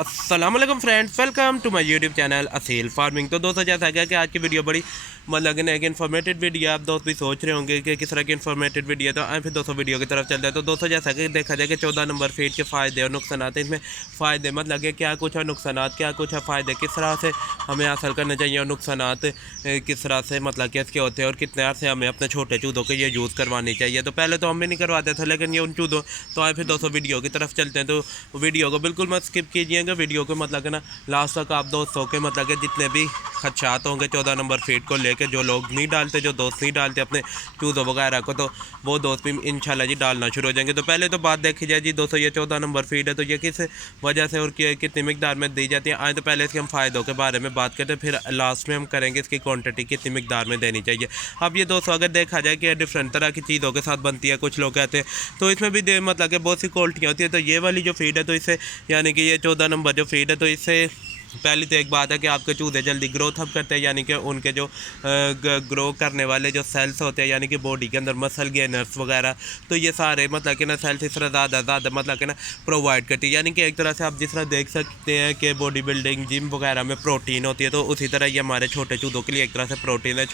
अस्सलाम वालेकुम friends, welcome to my YouTube channel Aseel farming. तो दोस्तों जैसा क्या कि आज की वीडियो बड़ी मतलब कि एक इन्फॉर्मेटिव वीडियो, आप दोस्त भी सोच रहे होंगे कि किस तरह की इन्फॉर्मेटिव वीडियो, तो आए फिर दोस्तों वीडियो की तरफ चलते हैं। तो दोस्तों जैसा कि देखा जाए कि 14 नंबर फीड के फ़ायदे और नुकसान हैं। इसमें फ़ायदे मतलब कि क्या कुछ है, नुकसान क्या कुछ है, फ़ायदे किस तरह से हमें हासिल करने चाहिए और नुकसान किस तरह से मतलब कि इसके होते हैं और कितने अर्से हमें अपने छोटे चूज़ों को ये यूज़ करवानी चाहिए। तो पहले तो हम भी नहीं करवाते थे, लेकिन ये उन चूज़ों तो आए फिर दोस्तों वीडियो की तरफ चलते हैं। तो वीडियो को बिल्कुल मत स्किप कीजिएगा, वीडियो को मतलब कि ना लास्ट तक आप दोस्तों के मतलब कि जितने भी खदशात होंगे 14 नंबर फीड को लेके, जो लोग नहीं डालते, जो दोस्त नहीं डालते अपने चूज़ों वगैरह को, तो वो दोस्त भी इंशाल्लाह जी डालना शुरू हो जाएंगे। तो पहले तो बात देखी जाए जी दोस्तों, ये 14 नंबर फीड है तो ये किस वजह से और कितनी मिकदार में दी जाती है। आए तो पहले इसके हम फ़ायदों के बारे में बात करते हैं, फिर लास्ट में हम करेंगे इसकी क्वान्टिटी कितनी मिकदार में देनी चाहिए। अब ये दोस्तों अगर देखा जाए कि डिफरेंट तरह की चीज़ों के साथ बनती है, कुछ लोग कहते हैं तो इसमें भी मतलब कि बहुत सी क्वालिटियाँ होती है। तो ये वाली जो फीड है तो इससे यानी कि ये 14 नंबर जो फीड है तो इससे पहली तो एक बात है कि आपके चूज़े जल्दी ग्रोथ अप करते हैं, यानी कि उनके जो ग्रो करने वाले जो सेल्स होते हैं, यानी कि बॉडी के अंदर मसल गेनर्स वगैरह, तो ये सारे मतलब कि ना सेल्स इस तरह ज़्यादा मतलब कि ना प्रोवाइड करती है। यानी कि एक तरह से आप जिस तरह देख सकते हैं कि बॉडी बिल्डिंग जिम वगैरह में प्रोटीन होती है, तो उसी तरह ये हमारे छोटे चूज़ों के लिए एक तरह से प्रोटीन है।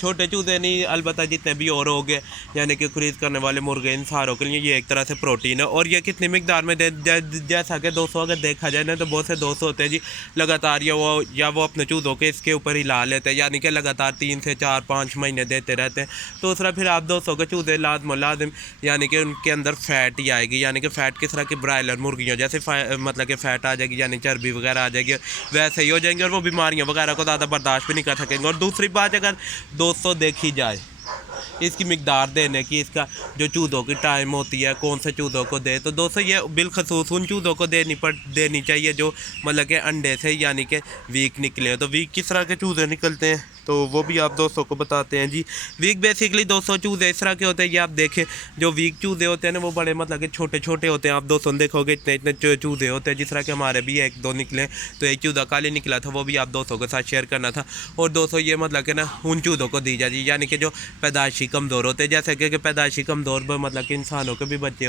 छोटे चूज़े नहीं, अलबत्ता जितने भी और हो गए यानी कि क्रीज करने वाले मुर्गे, इन सारों के लिए ये एक तरह से प्रोटीन है। और ये कितनी मिकदार में जैसा कि दोस्तों अगर देखा जाए ना, तो बहुत से दोस्त होते हैं जी लगातार वो अपने चूज़ों के इसके ऊपर ही ला लेते हैं, यानी कि लगातार 3 से 4-5 महीने देते रहते हैं। तो उस तरह फिर आप दोस्तों के चूज़े लाजिम यानी कि उनके अंदर फैट ही आएगी, यानी कि फ़ैट किस तरह की ब्रायलर मुर्गियों जैसे मतलब कि फ़ैट आ जाएगी, यानी चर्बी वगैरह आ जाएगी, वैसे ही हो जाएंगे और वो बीमारियाँ वगैरह को ज़्यादा बर्दाश्त भी नहीं कर सकेंगे। और दूसरी बात अगर दोस्तों देखी जाए इसकी मिकदार देने की, इसका जो चूज़ों की टाइम होती है, कौन से चूज़ों को दे, तो दोस्तों ये बिलखसूस उन चूज़ों को देनी चाहिए जो मतलब कि अंडे से यानी कि वीक निकले। तो वीक किस तरह के चूज़े निकलते हैं तो वो भी आप दोस्तों को बताते हैं जी। वीक बेसिकली दोस्तों चूज़े इस तरह के होते हैं, ये आप देखें जो वीक चूज़े होते हैं ना वो बड़े मतलब कि छोटे छोटे होते हैं। आप दोस्तों देखोगे इतने चूज़े होते हैं, जिस तरह के हमारे भी 1-2 निकले, तो एक चूज़ा काले निकला था, वो भी आप दोस्तों के साथ शेयर करना था। और दोस्तों ये मतलब कि ना उन चूज़ों को दी जाती है यानी कि जो पैदाइशी कमज़ोर होते हैं, जैसे कि पैदाइशी कमज़ोर मतलब कि इंसानों के भी बच्चे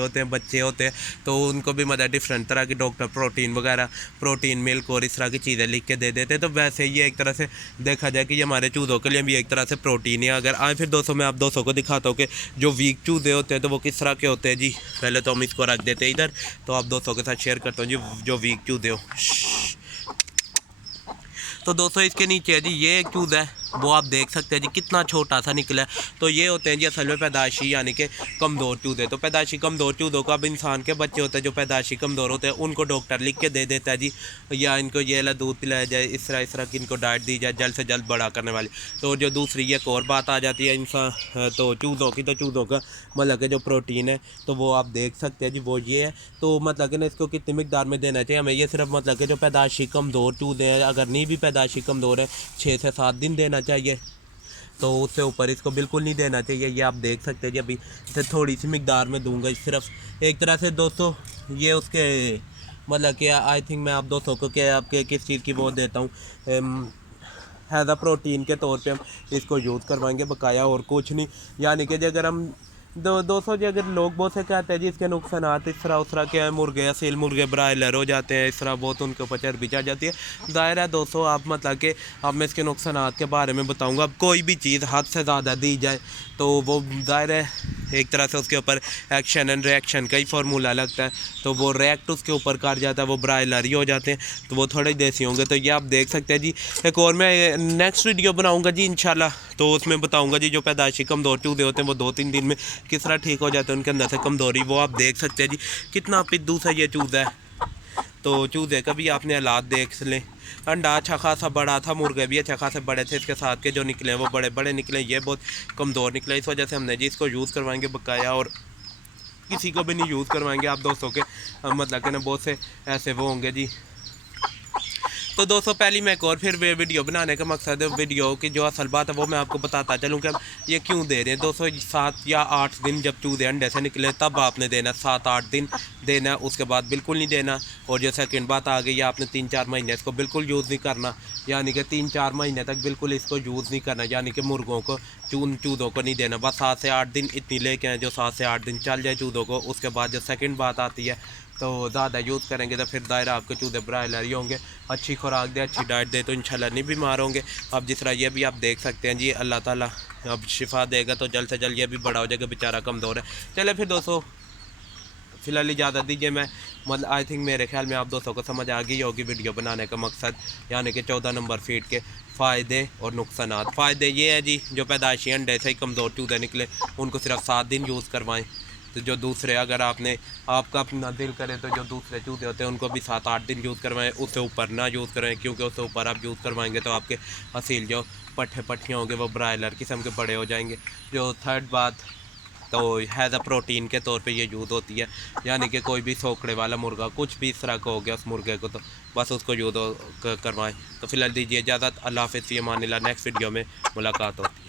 होते हैं तो उनको भी मतलब डिफरेंट तरह की डॉक्टर प्रोटीन वगैरह, प्रोटीन मिल्क और इस तरह की चीज़ें लिख के दे देते हैं। तो वैसे ये एक तरह से देखा जाए कि ये हमारे चूज़ों के लिए भी एक तरह से प्रोटीन है। अगर आए फिर दोस्तों मैं आप दोस्तों को दिखाता हूँ कि जो वीक चूज़े होते हैं तो वो किस तरह के होते हैं जी। पहले तो हम इसको रख देते हैं इधर, तो आप दोस्तों के साथ शेयर करता हूँ जी जो वीक चूज़े हो। तो दोस्तों इसके नीचे है जी ये एक चूज़ा है, वो आप देख सकते हैं जी कितना छोटा सा निकला है। तो ये होते हैं जी असल में पैदाइशी यानी कि कमज़ोर चूज़े। तो पैदाइशी कमज़ोर चूज़ों को अब इंसान के बच्चे होते हैं जो पैदाइशी कमज़ोर होते हैं उनको डॉक्टर लिख के दे देता है जी, या इनको ये ला दूध पिलाया जाए, इस तरह की इनको डाइट दी जाए जल्द से जल्द बड़ा करने वाली। तो जो दूसरी एक और बात आ जाती है इंसान तो चूज़ों की, तो चूज़ों का मतलब कि जो प्रोटीन है तो वो आप देख सकते हैं जी वो ये है। तो मतलब कि ना इसको कितनी मिकदार में देना चाहिए हमें, ये सिर्फ मतलब कि जो पैदाइशी कमज़ोर चूज़े हैं, अगर नहीं भी पैदाइशी कमज़ोर है, 6 से 7 दिन देना चाहिए, तो उससे ऊपर इसको बिल्कुल नहीं देना चाहिए। ये आप देख सकते हैं जी अभी इसे थोड़ी सी मिकदार में दूंगा सिर्फ। एक तरह से दोस्तों ये उसके मतलब कि आई थिंक मैं आप दोस्तों को क्या आपके किस चीज़ की वो देता हूँ, हैज़ अ प्रोटीन के तौर पे हम इसको यूज़ करवाएंगे बकाया, और कुछ नहीं। यानी कि अगर हम दोस्तों जी अगर लोग बहुत से कहते हैं जी इसके नुकसान इस तरह उस तरह के मुर्गे असील मुर्गे ब्रायलर हो जाते हैं, इस तरह बहुत उनके ऊपर चर्बी चढ़ जाती है। ज़ाहिर है दोस्तों आप मतलब कि अब मैं इसके नुकसान के बारे में बताऊंगा। अब कोई भी चीज़ हद से ज़्यादा दी जाए तो वो ज़ाहिर है एक तरह से उसके ऊपर एक्शन एंड रिएक्शन का ही फार्मूला लगता है, तो वो रिएक्ट उसके ऊपर कर जाता है, वो ब्रायलर ही हो जाते हैं, तो वो थोड़े देसी होंगे। तो ये आप देख सकते हैं जी। एक और मैं नेक्स्ट वीडियो बनाऊंगा जी इंशाल्लाह, तो उसमें बताऊंगा जी जो पैदाइशी कमज़ोर चूज़े होते हैं वो 2-3 दिन में किस तरह ठीक हो जाते हैं, उनके अंदर से कमज़ोरी, वो आप देख सकते हैं जी कितना पिद्दू सा ये चूज़ा है। तो चूज़े का भी आपने हालात देख लें, अंडा अच्छा खासा बड़ा था, मुर्गे भी अच्छा खासे बड़े थे, इसके साथ के जो निकले वो बड़े बड़े निकले, ये बहुत कमज़ोर निकले। इस वजह से हमने जी इसको यूज़ करवाएंगे बकाया, और किसी को भी नहीं यूज़ करवाएंगे आप दोस्तों के मतलब कि ना बहुत से ऐसे वो होंगे जी। तो दोस्तों पहली मैं एक और फिर वीडियो बनाने का मकसद है, वीडियो की जो असल बात है वो मैं आपको बताता चलूँ कि हम ये क्यों दे रहे हैं। दोस्तों 7 या 8 दिन जब चूज़े अंडे से निकले तब आपने देना, 7-8 दिन देना, उसके बाद बिल्कुल नहीं देना। और जो सेकंड बात आ गई, आपने 3-4 महीने इसको बिल्कुल यूज़ नहीं करना, यानी कि 3-4 महीने तक बिल्कुल इसको यूज़ नहीं करना, यानी कि मुर्गों को चूज़ों को नहीं देना। बस 7 से 8 दिन इतनी लेके आए जो 7 से 8 दिन चल जाए चूज़ों को। उसके बाद जो सेकंड बात आती है तो ज़्यादा यूज़ करेंगे तो फिर दायरा आपके चूजे ब्रायलर ही होंगे। अच्छी खुराक दे, अच्छी डाइट दे तो इंशाल्लाह नहीं बीमार होंगे। अब जिस तरह ये भी आप देख सकते हैं जी, अल्लाह ताला अब शिफा देगा तो जल्द से जल्द ये भी बड़ा हो जाएगा, बेचारा कमज़ोर है। चले फिर दोस्तों फ़िलहाल इजाज़त दीजिए। मैं मतलब आई थिंक मेरे ख्याल में आप दोस्तों को समझ आ गई होगी वीडियो बनाने का मकसद, यानी कि 14 नंबर फीड के फ़ायदे और नुकसानात। फ़ायदे ये है जी, जो पैदाइशी अंडे से ही कमज़ोर चूजे निकले उनको सिर्फ 7 दिन यूज़ करवाएं। तो जो दूसरे, अगर आपका अपना दिल करे तो जो दूसरे चूजे होते हैं उनको भी 7-8 दिन यूज़ करवाएं, उससे ऊपर ना यूज़ करवाएं, क्योंकि उससे ऊपर आप यूज़ करवाएंगे तो आपके असील जो पट्ठियाँ होंगे वो ब्रायलर किस्म के बड़े हो जाएंगे। जो थर्ड बात, तो हैज़ अ प्रोटीन के तौर पे ये यूज़ होती है, यानी कि कोई भी सोखड़े वाला मुर्गा कुछ भी इस तरह का हो गया उस मुर्गे को, तो बस उसको यूज़ करवाएं। तो फिलहाल दीजिए इजाज़त। अल्लाह हाफ़िज़, फ़ी अमान अल्लाह। नेक्स्ट वीडियो में मुलाकात होती है।